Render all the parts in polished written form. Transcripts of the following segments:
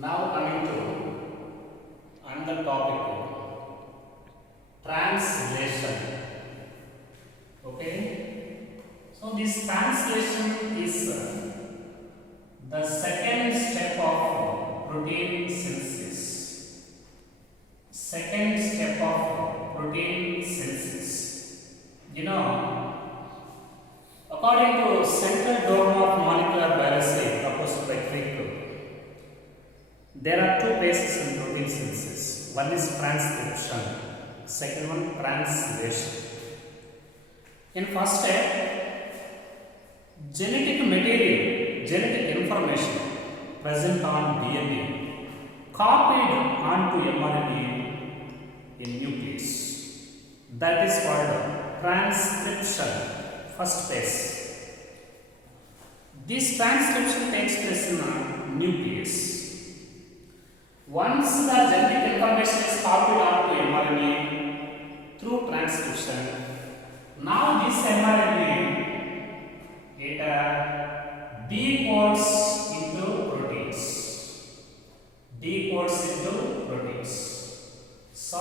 Now coming to another topic, translation. Okay. So this translation is the second step of protein synthesis. Second step of protein synthesis. According to central dogma of molecular biology proposed by Crick, there are two phases in protein synthesis. One is transcription, second one translation. In first step, genetic material, genetic information present on DNA copied onto mRNA in nucleus. That is called transcription, first phase. This transcription takes place in a nucleus. Once the genetic information is copied onto mRNA through transcription, now this mRNA it decodes into proteins. Decodes into proteins. So,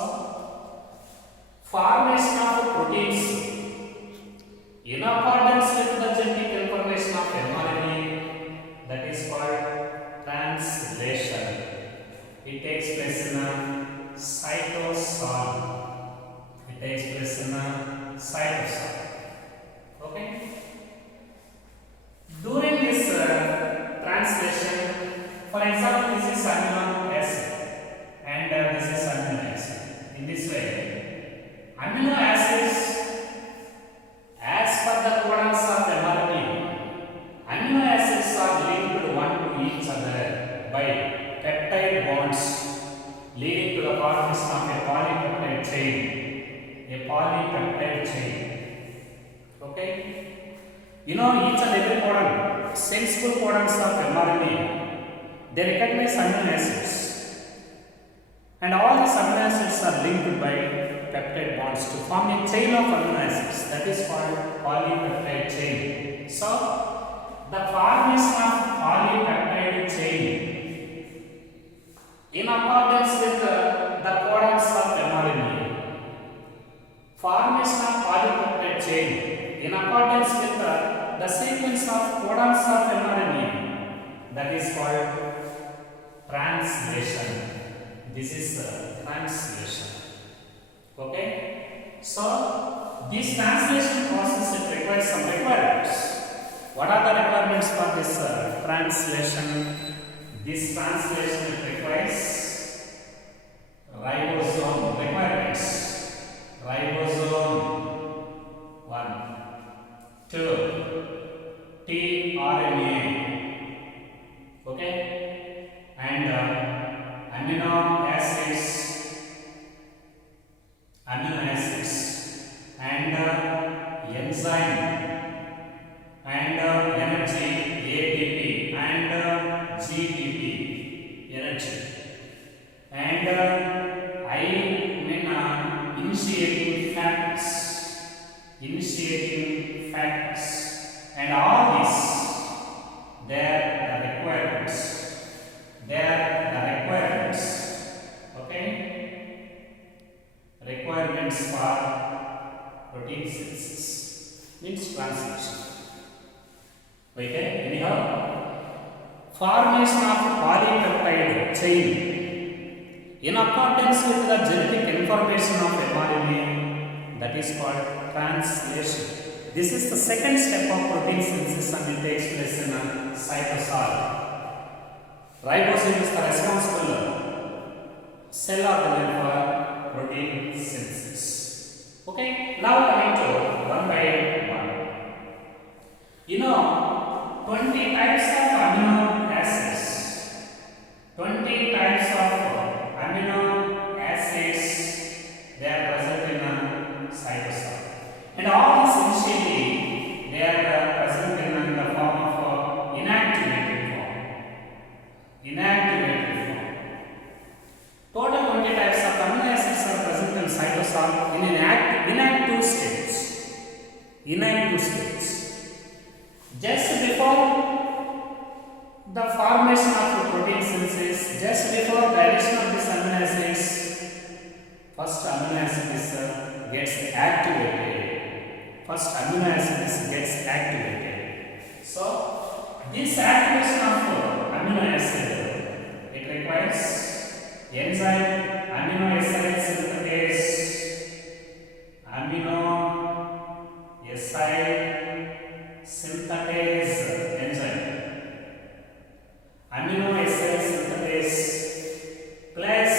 formation of proteins in accordance with the genetic information of mRNA, that is called translation. It takes place in a cytosol. It takes place in a cytosol. Okay. During this translation, for example, this is amino acid and this is amino acid. In this way, amino acids, as per the codons of mRNA, amino acids are linked one to each other by peptide bonds leading to the formation of a polypeptide chain. A polypeptide chain. Okay? Each and every codon, sensible codons of mRNA, they recognize amino acids. And all these amino acids are linked by peptide bonds to form a chain of amino acids. That is called polypeptide chain. So, the formation of polypeptide chain in accordance with the codons of mRNA, formation of polypeptide chain in accordance with the sequence of codons of mRNA, that is called translation. This is translation. Okay? So, this translation process it requires some requirements. What are the requirements for this translation? This translation requires ribosome requirements. Ribosome 1, 2, tRNA, okay, and amino acids, and enzyme, and energy ATP and GTP energy, and initiating factors, and all these they are the requirements. Okay, requirements for protein synthesis means translation. Okay, anyhow, formation of polypeptide chain in accordance with the genetic information of mRNA, that is called translation. This is the second step of protein synthesis and it takes place in a cytosol. Ribosome is the responsible cell organelle for protein synthesis. Okay, now coming to one by one. 20 types of amino acids. 20 types of amino acids, they are present in a cytosol. And all these initially, they are present in the form of inactivated form. Total 20 types of amino acids are present in cytosol in inactive states. Just before the formation of the protein synthesis, just gets activated. First amino acid gets activated. So this activation of amino acid, it requires enzyme amino acid synthase, amino acid synthase enzyme, amino acid synthase plus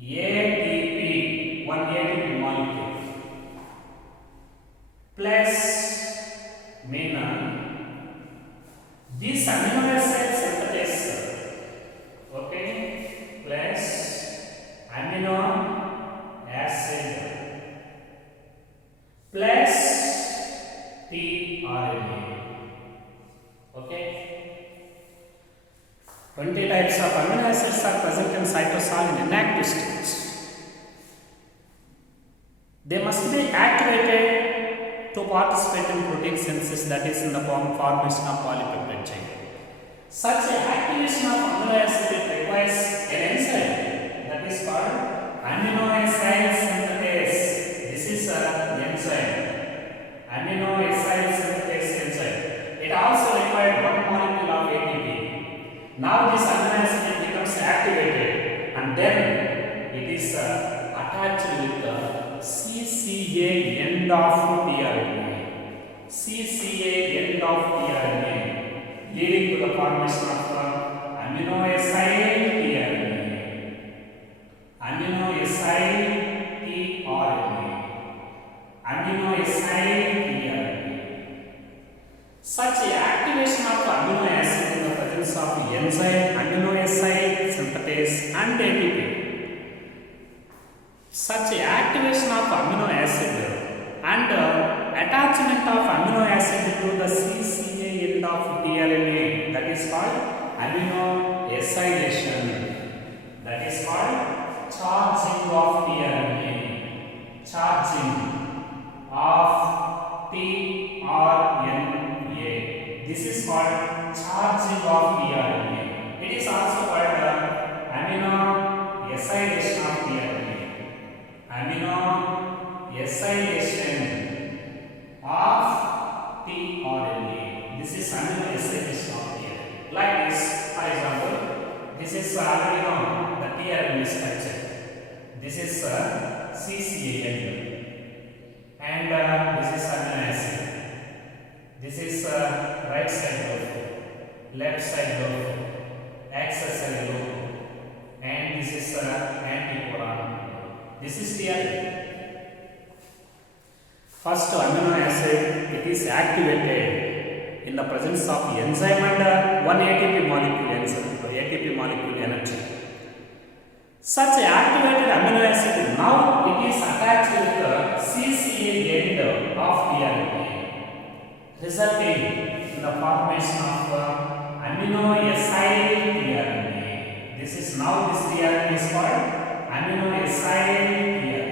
ATP, one ATP molecule plus this amino acid synthase, okay, plus amino acid plus tRNA, okay. 20 types of amino acids are present in cytosol in inactive state. They must be activated to participate in protein synthesis, that is in the formation of polypeptide chain. Such a activation of amino acid requires an enzyme that is called amino acid synthase. This is an enzyme, amino acid synthase enzyme. It also requires one molecule of ATP. Now this amino acid becomes activated and then it is attached with the CCA end of tRNA. CCA end of tRNA leading to the formation of amino acid tRNA. Amino acid tRNA. Amino acid tRNA. Such activation of amino acid in the presence of enzyme, amino acid synthase and ATP. Such activation of amino acid and attachment of amino acid to the CCA end of tRNA, that is called amino acylation. That is called charging of tRNA. Charging of tRNA. This is called charging of tRNA. It is also called amino acylation of tRNA. Amino acylation of tRNA. This is amino acylation of tRNA. Like this, for example, this is already known the tRNA structure. This is CCA and this is amino acid. This is right side loop, left side loop, axis side loop, and this is anticodon. This is tRNA. First amino acid, it is activated in the presence of enzyme and one ATP molecule energy. Such activated amino acid now it is attached with the CCA end of tRNA, resulting in the formation of amino acid tRNA. This is now this tRNA is called amino acid tRNA.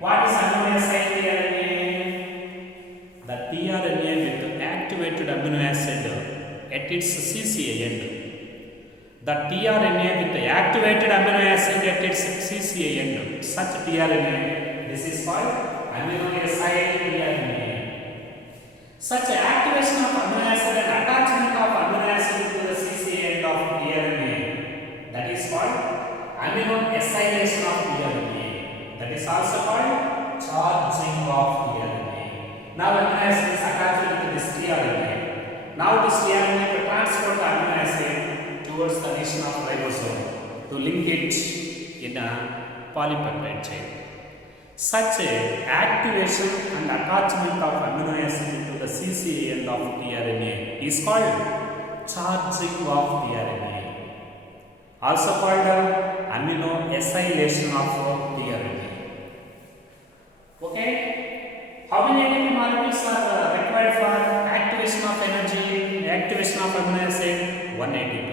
What is amino acid tRNA? The tRNA with activated amino acid at its CCA end. The tRNA with the activated amino acid at its CCA end. Such tRNA, this is called amino acid tRNA. Such activation of amino acid and attachment of amino acid to the CCA end of tRNA, that is called amino acylation of tRNA. That is also called charging of tRNA. Now amino acid is attached to this tRNA. Now this tRNA will transport the amino acid towards the region of ribosome to link it in a polypeptide chain. Such activation and attachment of amino acid to the CCA end of tRNA is called charging of tRNA. Also called amino acylation of tRNA. Okay? How many ATP molecules are required for activation of energy, activation of amino acid? 1 ATP.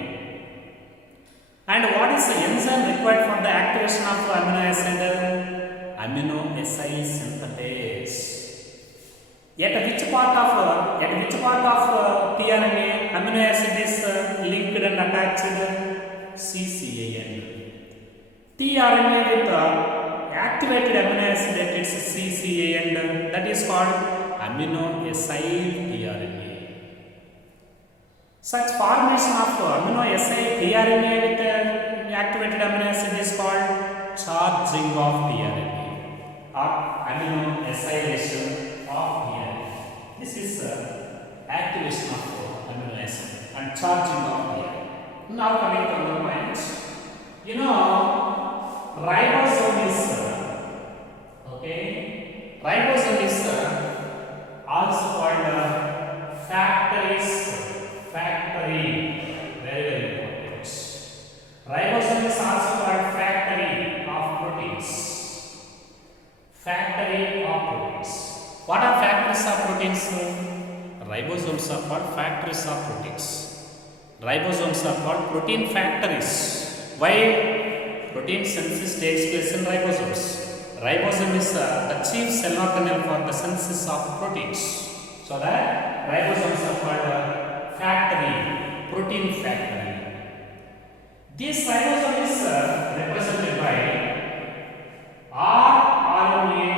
And what is the enzyme required for the activation of amino acid? Amino acyl synthase. At which part of tRNA amino acid is linked and attached? CCA end. tRNA with activated amino acid at its CCA end, that is called amino acyl tRNA. Such formation of amino acyl tRNA with activated amino acid is called charging of tRNA or amino acylation of tRNA. This is activation of amino acid and charging of tRNA. Now coming to the point, you know, ribosome is ribosome is also called factory, very important. Ribosome is also called factory of proteins. What are factories of proteins? Ribosomes are called factories of proteins. Ribosomes are called protein factories. Why? Protein synthesis takes place in ribosomes. Ribosome is the chief cell organelle for the synthesis of proteins. So that ribosomes are called protein factory. This ribosome is represented by rRNA.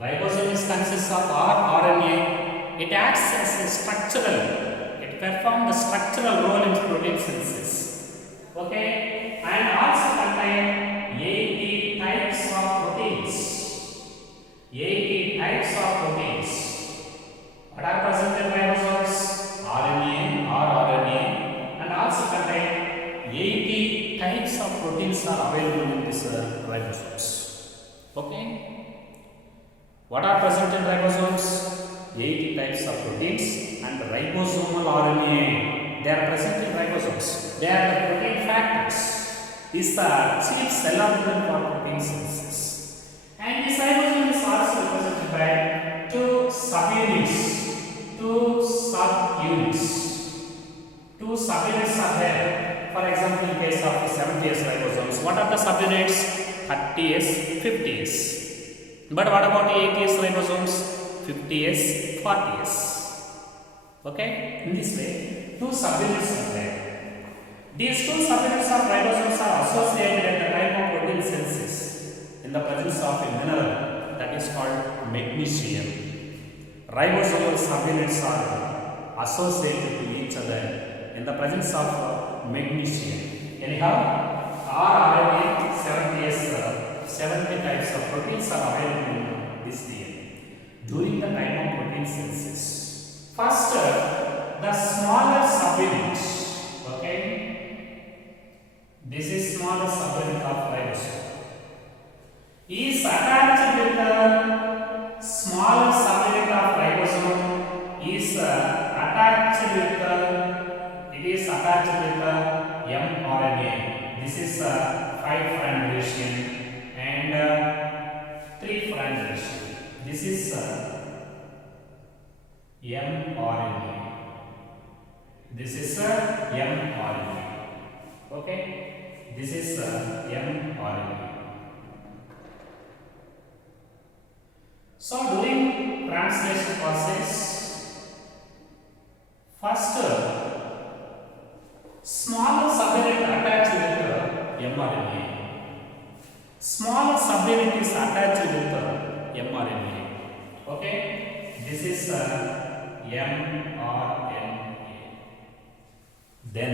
Ribosome consists of rRNA. It acts as a structural. It performs the structural role in protein synthesis. Okay, and also contain 80 types of proteins. 80 types of proteins. What are present in ribosomes? RNA, rRNA, and also contain 80 types of proteins are available in this ribosomes. Okay. What are present in ribosomes? 80 types of proteins and ribosomal RNA. They are present in ribosomes. They are the protein factors. Is the chief cell organelle for protein synthesis. And this ribosome is also represented by two subunits. Two subunits are there. For example, in case of 70S ribosomes, what are the subunits? 30S, 50S. But what about 80S ribosomes? 50S, 40S. Okay, in this way, two subunits are there. These two subunits of ribosomes are associated at the time of protein synthesis in the presence of a mineral that is called magnesium. Ribosomal subunits are associated to each other in the presence of magnesium. Anyhow, rRNA 70 types of proteins are available in this DNA during the time of protein synthesis. First, the smaller subunit. Okay, this is smaller subunit of ribosome. Is attached with the smaller subunit of ribosome. Is attached with the mRNA. This is 5' relation and 3' relation. This is mRNA. This is mRNA. Okay, this is mRNA. So during translation process, first smaller subunit attached with the mRNA. Smaller subunit is attached with the mRNA. Okay, this is mRNA. Then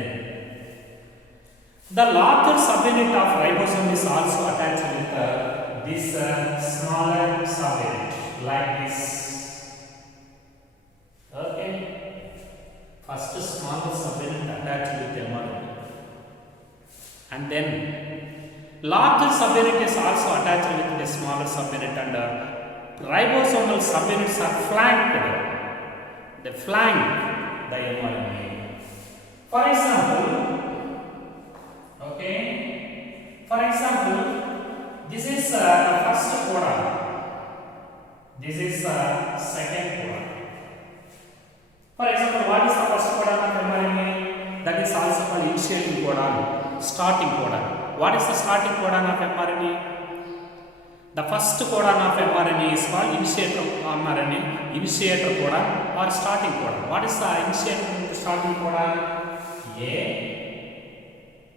the larger subunit of ribosome is also attached with this smaller subunit like this. Okay, first smaller subunit attached with mRNA, and then larger subunit is also attached with the smaller subunit, and ribosomal subunits are flanked. They flank the mRNA. For example, this is the first codon. This is second codon. For example, what is the first codon of mRNA? That is also called initiating codon, starting codon. What is the starting codon of mRNA? The first codon of mRNA is called initiator mRNA, initiator codon or starting codon. What is the initiator and the starting codon? A,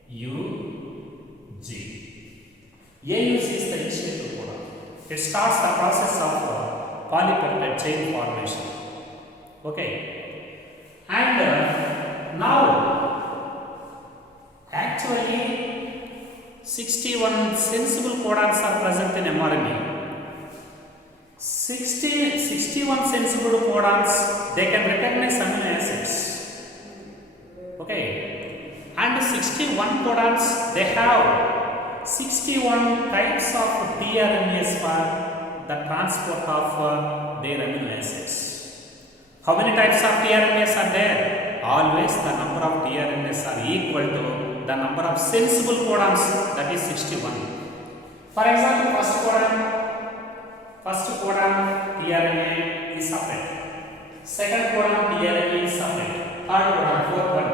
U, G. AUC is the initiative codon. It starts the process of polypeptide chain formation. Okay, and now actually 61 sensible codons are present in mRNA. 61 sensible codons, they can recognize amino acids. Okay, and 61 codons, they have 61 types of tRNAs for the transport of their amino acids. How many types of tRNAs are there? Always the number of tRNAs are equal to the number of sensible codons, that is 61. For example, first codon tRNA is separate. Second codon tRNA is separate. Third codon, fourth one.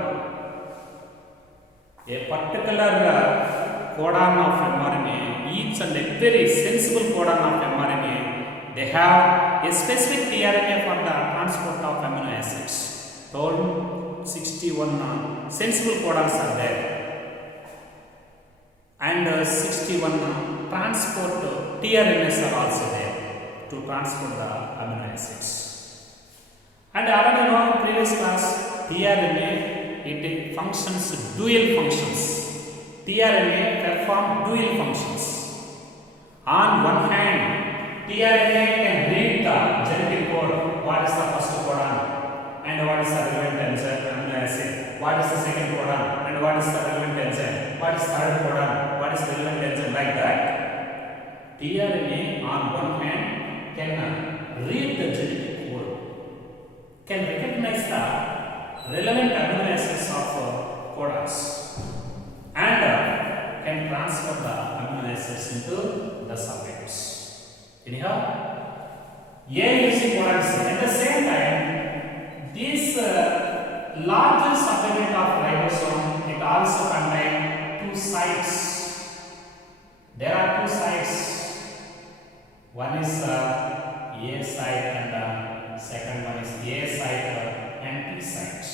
A particular codon of mRNA, each and every sensible codon of mRNA, they have a specific tRNA for the transport of amino acids. Total 61 sensible codons are there, and 61 transport tRNAs are also there to transport the amino acids. And already know in previous class, tRNA, it functions dual functions. tRNA perform dual functions. On one hand, tRNA can read the genetic code, what is the first codon and what is the relevant enzyme amino acid, what is the second codon and what is the relevant enzyme, what is third codon, what is the relevant enzyme, like that. tRNA on one hand can read the genetic code, can recognize the relevant amino acids of codons, and can transfer the amino acids into the subunits. Anyhow, AUC codons, at the same time, this larger subunit of ribosome, it also contains two sites. There are two sites. One is A site and second one is A site and T site.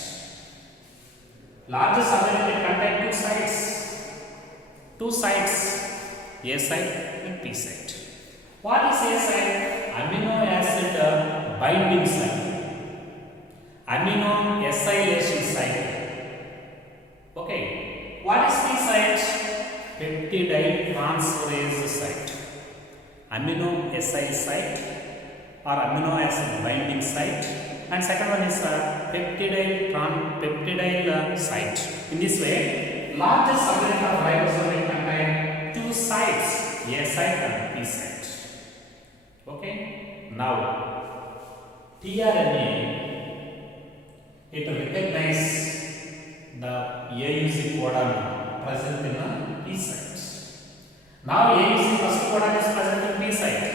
Larger subunit, it contains two sites. Two sites, A site and T site. What is A site? Amino acid binding site, amino acylation site. Okay, what is T site? Peptidyle transferase site, amino acyl site or amino acid binding site, and second one is peptidyle site. In this way, larger subunit of ribosome contain two sites, A site and T site. Okay, now tRNA, it recognizes the AUC codon present in the T site. Now AUC first codon is present in T site.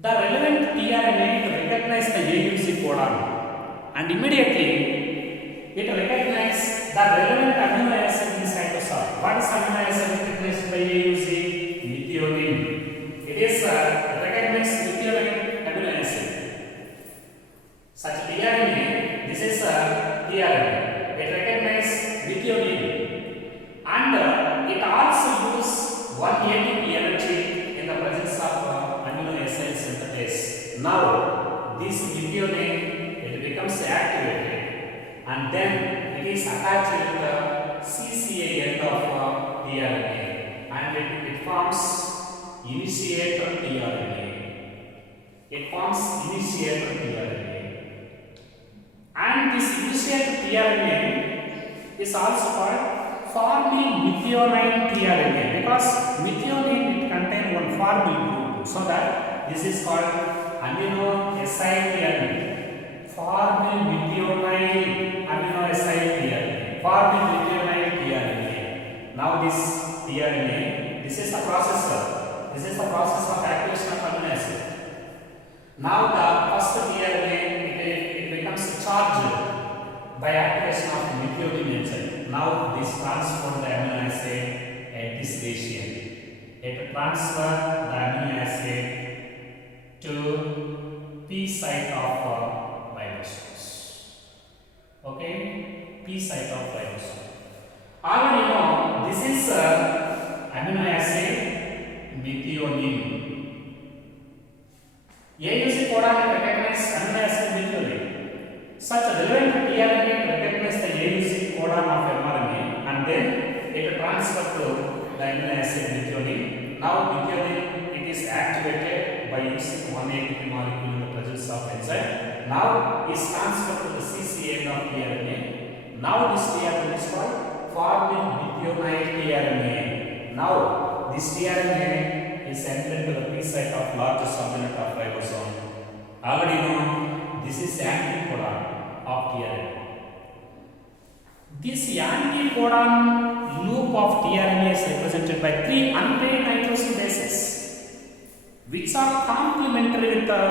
The relevant tRNA recognizes the AUC codon and immediately it recognizes the relevant amino acid in cytosol. What is amino acid recognized by AUC? Methionine. It is recognized methionine amino acid. Such tRNA, this is tRNA. It recognizes methionine, and it also uses 1 ATP energy in the presence of amino acid synthase. Now, this methionine, it becomes activated, and then it is attached with the CCA end of tRNA, and it forms initiator tRNA. It forms initiator tRNA. And this initiator tRNA is also called formyl methionine tRNA, because methionine, it contains one formyl group, so that this is called amino acyl tRNA. Formyl methionine amino acyl tRNA. Formyl methionine tRNA. Now this tRNA, this is the processor. This is the process of activation of amino acid. Now the first tRNA, it becomes charged by activation of methionine enzyme. Now this transfer the amino acid at this region. It transfer the amino acid to P site of ribosomes. Okay, P site of ribosome. Already know this is amino acid methionine. AUC codon recognize amino acid methionine. Such relevant tRNA recognize the AUC codon of mRNA and then it transfers to the amino acid methionine. Now methionine it is activated by using 180 molecule in the presence of enzyme. Now is transferred to the CC end of tRNA. Now this tRNA is called forming methionine tRNA. Now this tRNA is entered to the P site of larger subunit of ribosome. Already known, this is anticodon of tRNA. This anticodon loop of tRNA is represented by 3 unpaired nitrogen bases, which are complementary with the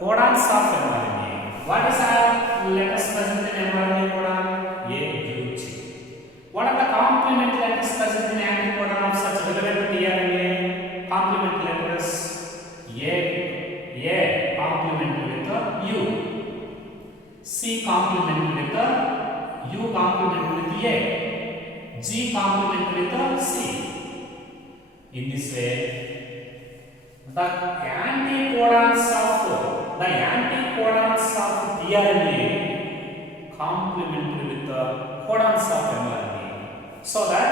codons of mRNA. What is our letters present in mRNA codon? A, U, G. What are the complement letters present in anticodon of such relevant tRNA? Complement letters A complementary with the U, C complementary with the U complementary with A, G complementary with the C. In this way, the anticodons of tRNA complementary with the codons of mRNA, so that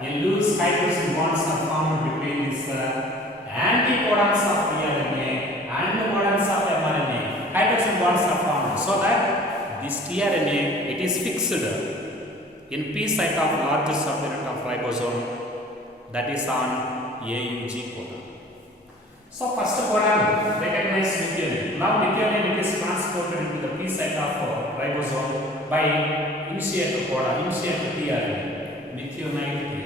a loose hydrogen bonds are formed between these anticodons of tRNA and the codons of mRNA. Hydrogen bonds are formed, so that this tRNA it is fixed in P site of larger subunit of ribosome, that is on AUG codon. So first codon recognize methionine. Now methionine it is transported into the P site of ribosome by initiator codon, initiator tRNA, methionine.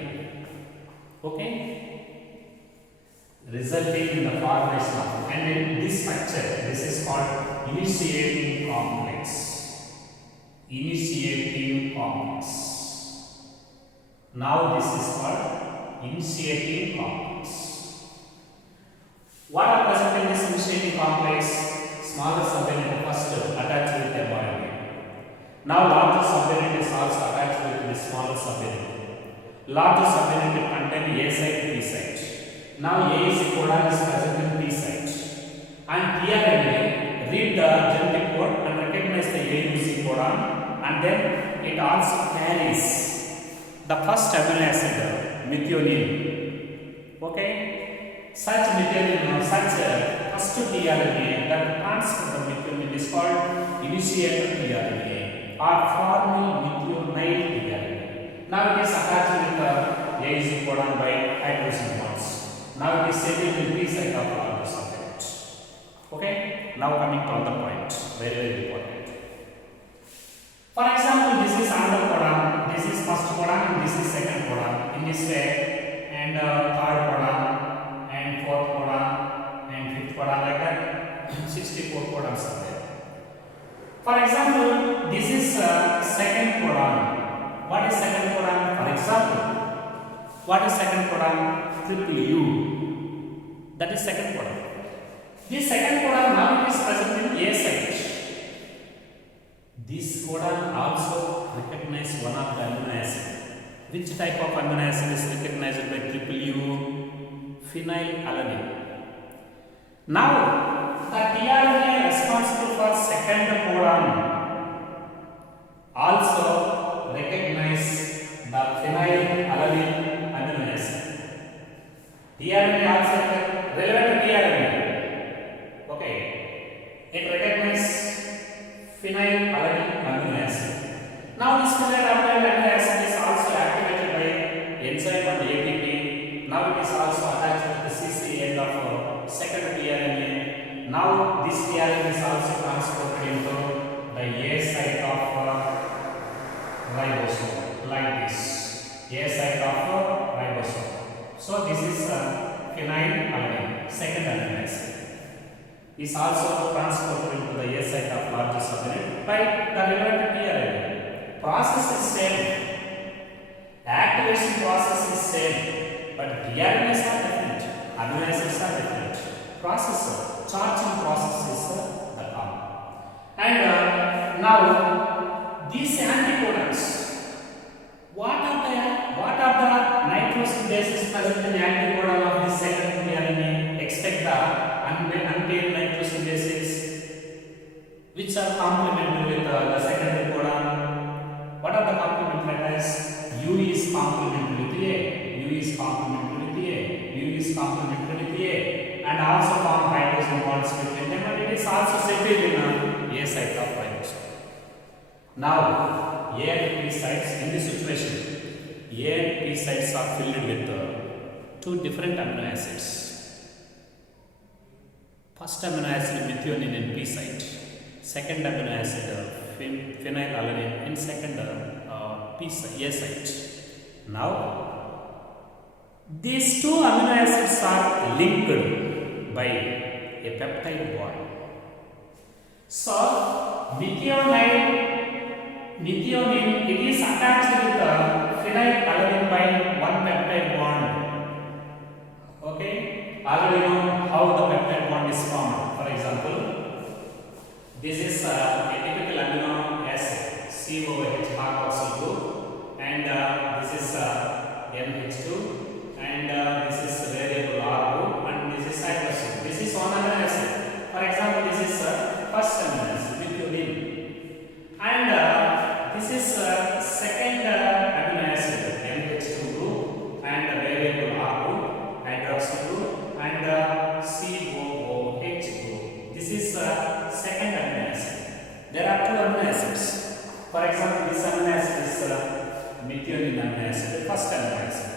Okay, resulting in the formation of, and in this structure this is called initiating complex. Initiating complex. Now this is called initiating complex. What are present in this initiating complex? Smaller subunit first attached with mRNA. Now larger subunit is also attached with this smaller subunit. Larger subunit will contain A site, P site. Now AUC codon is present in P site. And tRNA read the genetic code and recognize the AUC codon, and then it also carries the first amino acid, methionine. Okay? Such methionine, such first tRNA that transfers the methionine is called initiator tRNA or forming methionine tRNA. Now it is attached with the AUC codon by hydrogen bonds. Now it is settled in P site of larger subunit. Okay? Now coming to another point, very very important. For example, this is another codon, this is first codon and this is second codon. In this way, and third codon and fourth codon and fifth codon, like that. 64 codons are there. For example, this is second codon. What is second codon? For example, what is second codon? Triple U. That is second codon. This second codon now it is present in A site. This codon also recognize one of the amino acid. Which type of amino acid is recognized by triple U? Phenylalanine. Now, the tRNA responsible for second codon also recognize the phenylalanine amino acid. tRNA also relevant tRNA. Okay, it recognizes phenylalanine amino acid. Now this phenylalanine amino acid is also activated by enzyme and ATP. Now it is also attached to the CC end of second tRNA. Now this tRNA is also transported into the A site of ribosome, like this. A site of ribosome. So this is phenylalanine, second amino acid. Is also transported into the A site of larger subunit by the relevant tRNA. Process is same, activation process is same, but tRNAs are different, amino acids are different. Process, charging process is the common. And now these anticodons, what are the nitrogen bases present in anticodon of this second get the unpaired nitrogen bases which are complementary with the secondary codon. What are the complementary letters? U is complementary with A, U is complementary with A, U is complementary with A, and also form hydrogen bonds between them, and it is also separated in A site of ribosome. Now, A and P sites in this situation, A and P sites are filled with two different amino acids. First amino acid methionine in P site, second amino acid phenylalanine in second P site, A site. Now, these two amino acids are linked by a peptide bond. So, methionine, it is attached with phenylalanine by one peptide bond. Okay, already know how the peptide bond is formed. For example, this is a typical amino acid COOH carboxyl group, and this is NH2, and this is variable R group, and this is hydroxyl. This is one amino acid. For example, this is first amino acid methionine, and this is second amino acid NH2 group, and variable R group, hydroxyl group, and COOH group. This is second amino acid. There are two amino acids. For example, this amino acid is methionine amino acid, first amino acid,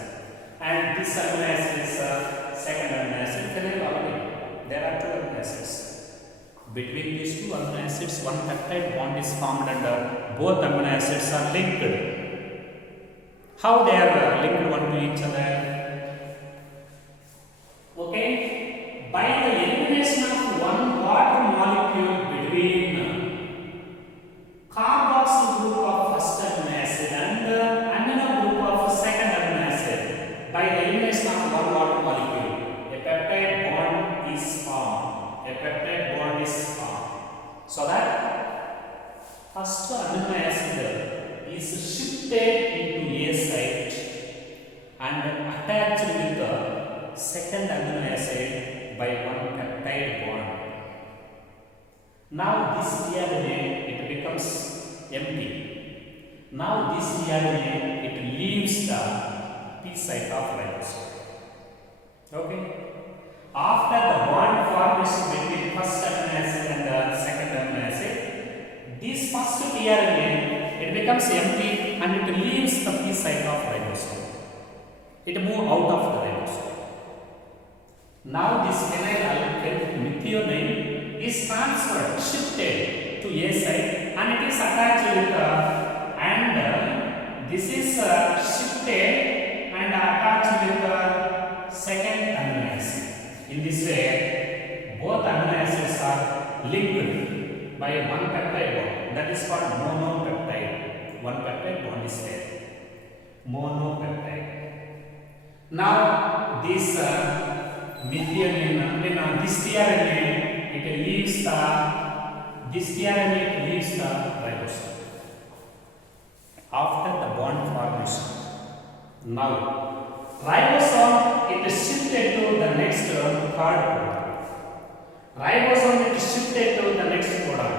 and this amino acid is second amino acid, phenylalanine. There are two amino acids. Between these two amino acids, one peptide bond is formed, and both amino acids are linked. How they are linked one to each other? Okay, by the elimination of one water molecule between carboxyl group of first amino acid and amino group of second amino acid, by the elimination of one water molecule, a peptide bond is formed. A peptide bond is formed. So that first amino acid is shifted into A site and attached with the second amino acid by one peptide bond. Now this DNA, it becomes empty. Now this DNA, it leaves the P site of ribosome. Okay. After the bond formation between first amino acid and second amino acid, this first tRNA, it becomes empty and it leaves the P site of ribosome. It moves out of the ribosome. Now this phenylalanine methionine is transferred, shifted to A site, and it is attached with and this is shifted and attached with the second amino acid. In this way, both amino acids are linked by one peptide bond. That is called monopeptide. One peptide bond is there. Monopeptide. Now, this methionine, this tRNA, it leaves the ribosome after the bond formation. Now, ribosome, it is shifted to the next third codon. Ribosome, it is shifted to the next codon.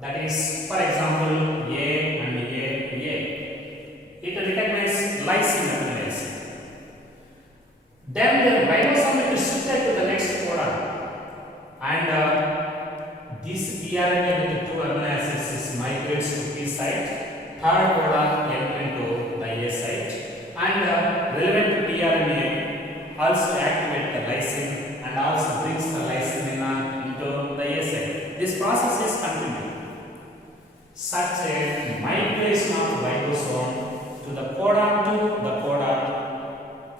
That is, for example, A and A. It recognizes lysine amino acid. Then the ribosome is shifted to the next codon, and this tRNA with the two amino acids is migrates to P site, third codon enter into the A site, and relevant tRNA also activate the lysine and also brings the lysine into the A site. This process is continued. Such a migration of ribosome to the codon to the codon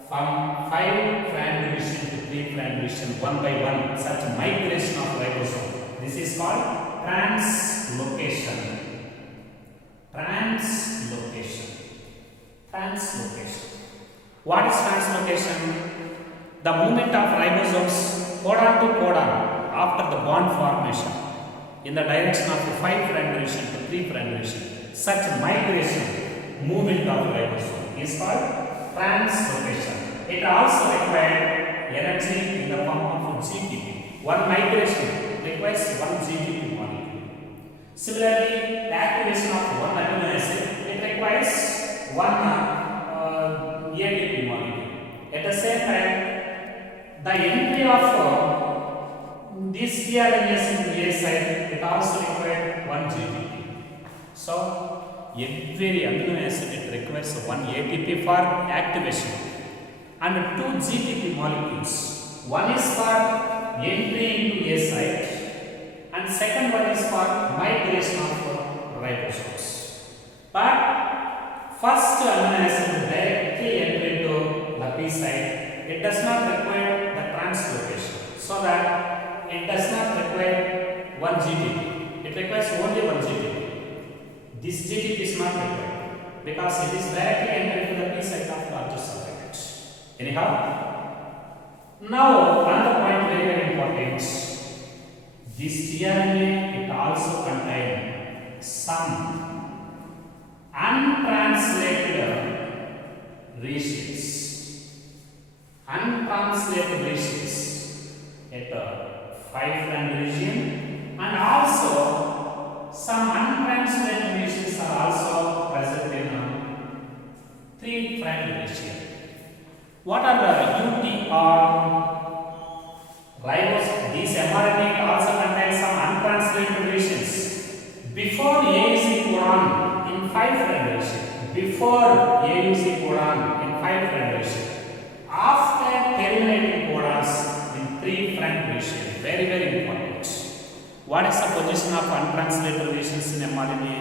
from 5' division to 3' division one by one, such migration of ribosome. This is called translocation. Translocation. Translocation. What is translocation? The movement of ribosomes codon to codon after the bond formation in the direction of 5' division to 3' division. Such migration, movement of ribosome is called translocation. It also requires energy in the form of GTP. One migration requires one GTP molecule. Similarly, the activation of one amino acid, it requires one ATP molecule. At the same time, the entry of these tRNAs in the A side, it also requires one GTP. So, every amino acid it requires one ATP for activation and two GTP molecules. One is for entry into A site and second one is for migration of ribosomes. But first amino acid directly enter into the P site. It does not require the translocation, so that it does not require one GTP. It requires only one GTP. This GTP is not required because it is directly entered into the P site of larger subunit. Anyhow, now another point very important. This tRNA it also contains some untranslated regions. Untranslated regions at the 5' region and also some untranslated regions are also present in 3' region. What are the UTR ribose? These mRNA also contain some untranslated regions. Before AUC codon in 5' region. Before AUC codon in 5' region. After terminating codons in 3' region. Very, very important. What is the position of untranslated regions in mRNA?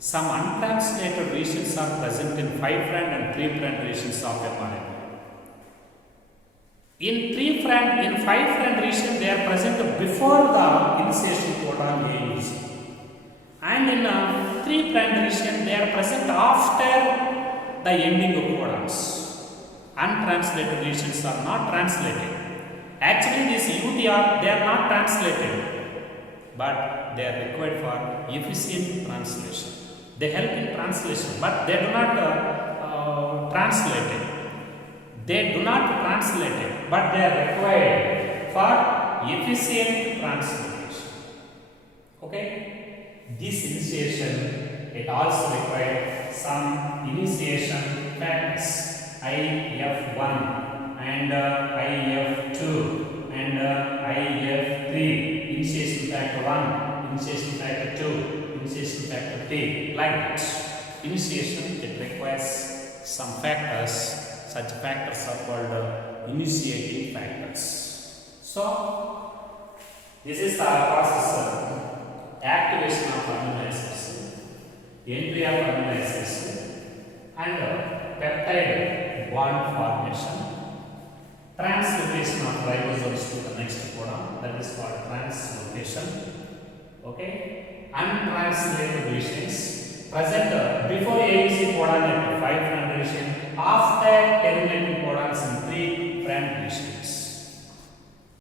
Some untranslated regions are present in 5' and 3' regions of mRNA. In 5' region they are present before the initiation codon AUC. And in 3' region they are present after the ending of codons. Untranslated regions are not translated. Actually, these UTR they are not translated, but they are required for efficient translation. They help in translation, but they do not translate it. They do not translate it, but they are required for efficient translation. Okay? This initiation it also requires some initiation factors. IF1 and IF2 and IF3, initiation factor 1, initiation factor 2, initiation factor 3, like that. Initiation it requires some factors. Such factors are called initiating factors. So, this is the process of activation of amino acids, entry of amino acids, and peptide bond formation, translocation of ribosomes to the next codon, that is called translocation. Okay, untranslated regions present before AUC codon at 5' region, after terminating codons in 3' regions.